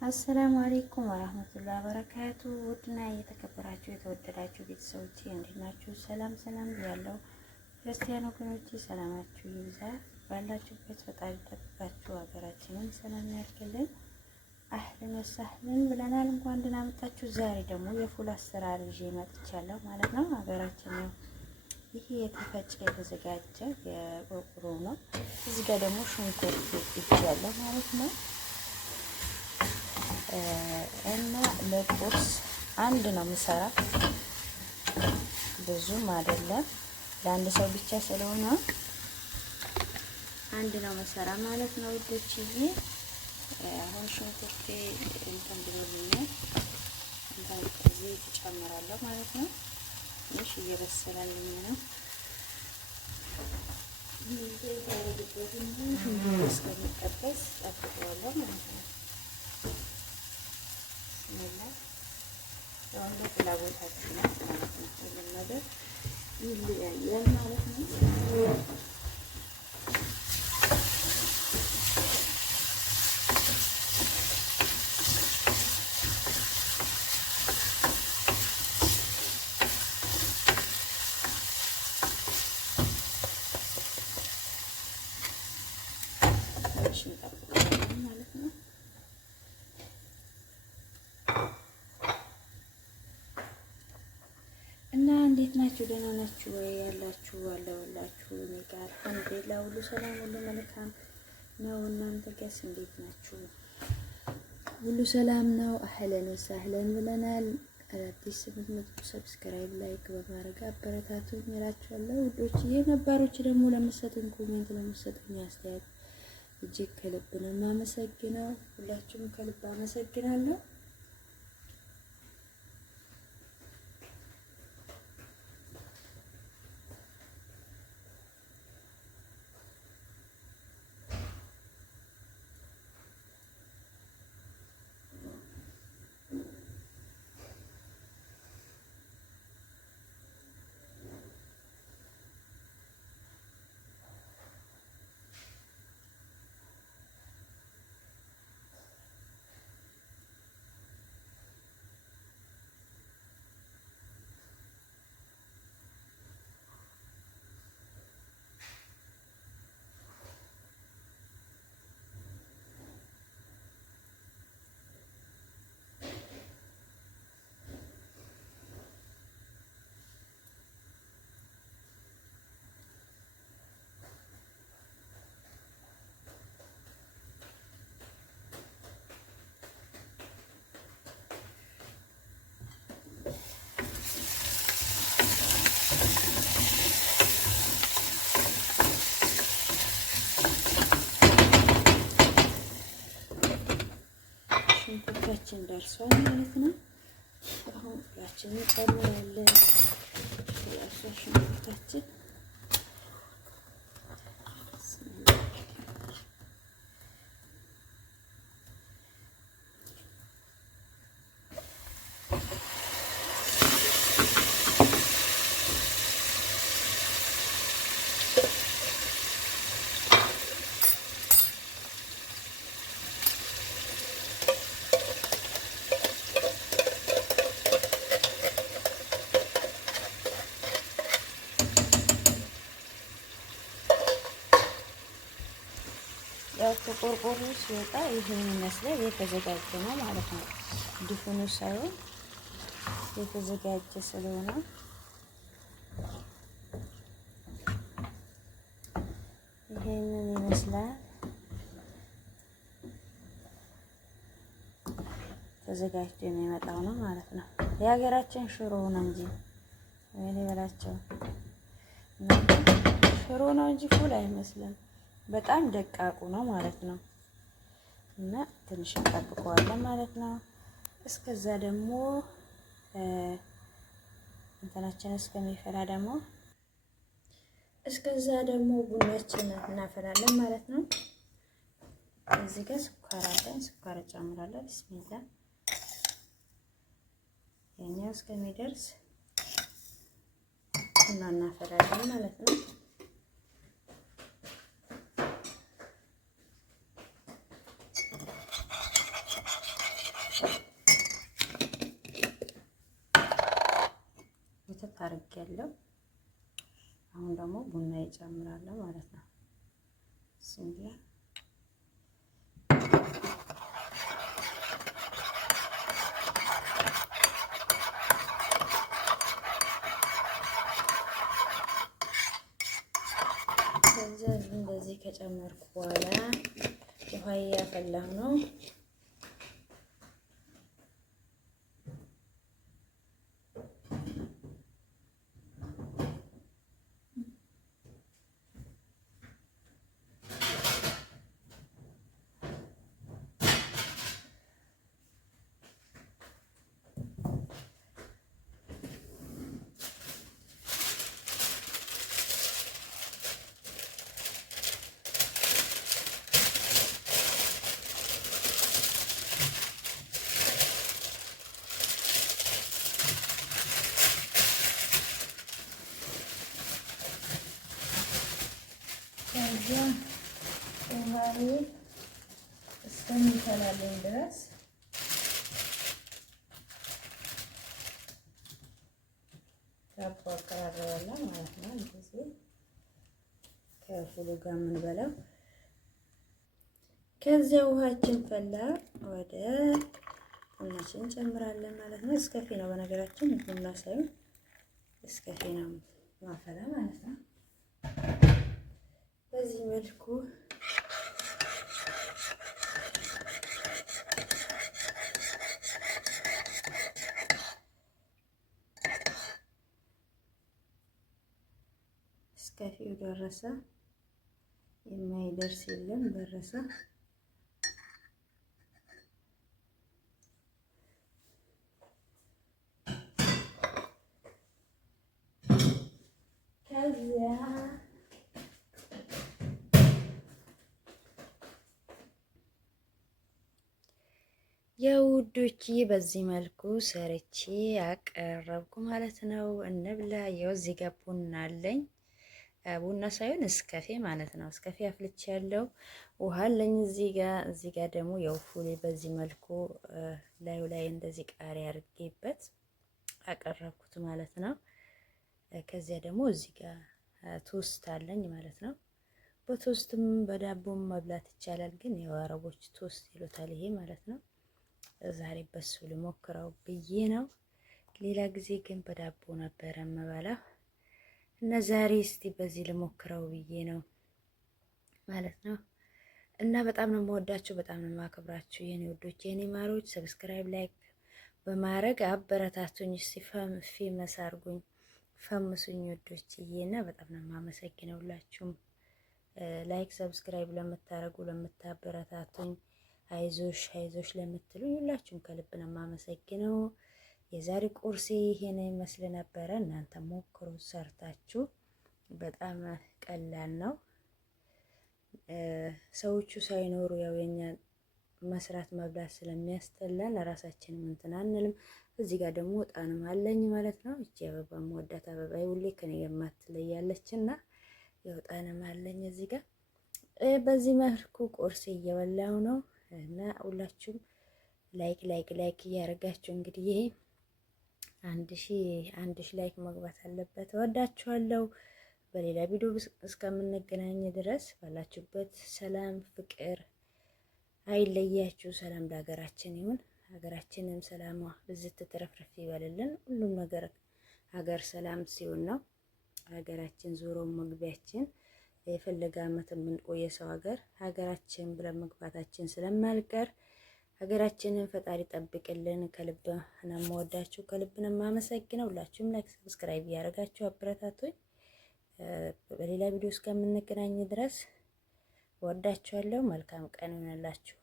አሰላሙ አለይኩም ወራህመቱላሂ ወበረካቱ። ውድና የተከበራችሁ የተወደዳችሁ ቤተሰቦቼ እንዴት ናችሁ? ሰላም ሰላም ያለው ክርስቲያን ወገኖቼ ሰላማችሁ ይብዛ ባላችሁበት። ፈጣሪ ይጠብቃችሁ፣ ሀገራችንን ሰላም ያርግልን። አህለን ወሰህለን ብለናል። እንኳን ደህና መጣችሁ። ዛሬ ደግሞ የፉል አሰራር ይዤ መጥቻለሁ ማለት ነው። ሀገራችን ነው ይሄ የተፈጨ የተዘጋጀ የቆርቆሮ ነው። እዚህ ጋር ደግሞ ሽንኩርት ይቻላል ማለት ነው። እና ለቁርስ አንድ ነው የምሰራ፣ ብዙም አይደለም ለአንድ ሰው ብቻ ስለሆነ አንድ ነው መሰራ ማለት ነው ውዶችዬ። አሁን ሽንኩርቴ እንትን ብሎልኛል፣ እንደዚህ እጨምራለሁ ማለት ነው። ትንሽ እየበሰለልኝ ነው። ይሄ እስከሚጠበስ ጠብቀዋለሁ ማለት ነው። ያው እንደ ፍላጎታችሁ ነው ማለት ነው። ሁሉም ነገር ይለያያል ማለት ነው። እና እንዴት ናችሁ? ደህና ናችሁ ወይ? ያላችሁ አለሁላችሁ። እኔ ጋር አልሐምዱሊላህ ሁሉ ሰላም፣ ሁሉ መልካም ነው። እናንተ ጋርስ እንዴት ናችሁ? ሁሉ ሰላም ነው? አህለን ወሰህለን ብለናል። አዲስ ስትመጡ ሰብስክራይብ፣ ላይክ በማድረግ አበረታቱኝ እላችኋለሁ ውዶችዬ። ነባሮች ደግሞ ለምትሰጡኝ ኮሜንት፣ ለምትሰጡኝ አስተያየት እጅግ ከልብ ነው የማመሰግነው። ሁላችሁም ከልብ አመሰግናለሁ። ሽንኩርታችን ደርሷል ማለት ነው። አሁን ያችን እንጨምራለን። ሽንኩርታችን ያው ተቆርቆሮ ሲወጣ ይሄን ይመስላል። የተዘጋጀ ነው ማለት ነው። ድፍኑ ሳይሆን የተዘጋጀ ስለሆነ ይሄንን ይመስላል። ተዘጋጅቶ የሚመጣው ነው ማለት ነው። የሀገራችን ሽሮ ነው እንጂ ወይኔ በላቸው ሽሮ ነው እንጂ ፉል አይመስልም። በጣም ደቃቁ ነው ማለት ነው። እና ትንሽ እንጠብቀዋለን ማለት ነው። እስከዛ ደግሞ እንትናችን እስከሚፈላ ደግሞ ቡናችን እናፈላለን ማለት ነው። እዚህ ጋር ስኳር አለን። ስኳር እጨምራለሁ። ቢስሚላ የኛው እስከሚደርስ ቡና እናፈላለን ማለት ነው። አድርጌያለሁ። አሁን ደግሞ ቡና ይጨምራለሁ ማለት ነው። ብስሚላ እንደዚህ ከጨመርኩ በኋላ ውሃ እያፈላሁ ነው። ከዚያ ውሃዬ እስከሚፈላልኝ ድረስ ዳቦ አቀራረባለሁ ማለት ነው። እንደዚህ ከፉሉ ጋር የምንበላው። ከዚያ ውሃችን ፈላ፣ ወደ ቡናችን እንጨምራለን ማለት ነው። እስከፊ ነው በነገራችን፣ ቡና ሳይሆን እስከፊ ነው ማፈላ ማለት ነው። በዚህ መልኩ እስከፊው ደረሰ። የማይደርስ የለም፣ ደረሰ። ከዚያ የውዶቼ በዚህ መልኩ ሰርቼ አቀረብኩ ማለት ነው። እንብላ። ያው እዚህ ጋር ቡና አለኝ፣ ቡና ሳይሆን እስከፌ ማለት ነው። እስከፌ አፍልቼ ያለው ውሃ አለኝ እዚህ ጋር ደግሞ ያው ፉሌ በዚህ መልኩ ላዩ ላይ እንደዚህ ቃሪያ አድርጌበት አቀረብኩት ማለት ነው። ከዚያ ደግሞ እዚህ ጋር ቶስት አለኝ ማለት ነው። በቶስትም በዳቦም መብላት ይቻላል፣ ግን ያው አረቦች ቶስት ይሉታል ይሄ ማለት ነው። ዛሬ በሱ ልሞክረው ብዬ ነው። ሌላ ጊዜ ግን በዳቦ ነበረ የምበላው እና ዛሬ እስቲ በዚህ ልሞክረው ብዬ ነው ማለት ነው። እና በጣም ነው የምወዳችሁ፣ በጣም ነው የማከብራችሁ የኔ ውዶች፣ የኔ ማሮች። ሰብስክራይብ ላይክ በማድረግ አበረታቱኝ። እስቲ ፌመስ አድርጉኝ፣ ፈምሱኝ ውዶችዬ። እና በጣም ነው የማመሰግነው ሁላችሁም ላይክ ሰብስክራይብ ለምታረጉ ለምታበረታቱኝ፣ አይዞሽ አይዞሽ ለምትሉኝ ሁላችሁም ከልብ ነው የማመሰግነው። የዛሬ ቁርሴ ይሄን ይመስል ነበረ። እናንተ ሞክሩ ሰርታችሁ፣ በጣም ቀላል ነው። ሰዎቹ ሳይኖሩ ያው የኛ መስራት መብላት ስለሚያስጠላን ራሳችንን እንትን አንልም። እዚህ ጋር ደግሞ እጣንም አለኝ ማለት ነው። እቺ አበባ መወዳት አበባ ሁሌ ከኔ የማትለያለችና ያው እጣንም አለኝ እዚህ ጋር። በዚህ መልኩ ቁርስ እየበላሁ ነው እና ሁላችሁም ላይክ እያደረጋችሁ እንግዲህ ይሄ አንድ ሺህ ላይክ መግባት አለበት። እወዳችኋለሁ። በሌላ ቪዲዮ እስከምንገናኝ ድረስ ባላችሁበት ሰላም ፍቅር አይለያችሁ። ሰላም ለሀገራችን ይሁን። ሀገራችንም ሰላሟ ብዝት ተረፍረፍ ይበልልን። ሁሉም ነገር ሀገር ሰላም ሲሆን ነው ሀገራችን ዞሮ መግቢያችን። የፈለገ ዓመት የምንቆየ ሰው ሀገራችን ብለን መግባታችን ስለማልቀር ሀገራችንን ፈጣሪ ጠብቅልን። ከልብ ነው የምወዳችሁ፣ ከልብ ነው የማመሰግነው። ሁላችሁም ላይክ ሰብስክራይብ እያደረጋችሁ አበረታቱኝ። በሌላ ቪዲዮ እስከምንገናኝ ድረስ ወዳችኋለሁ። መልካም ቀን ይሆንላችሁ።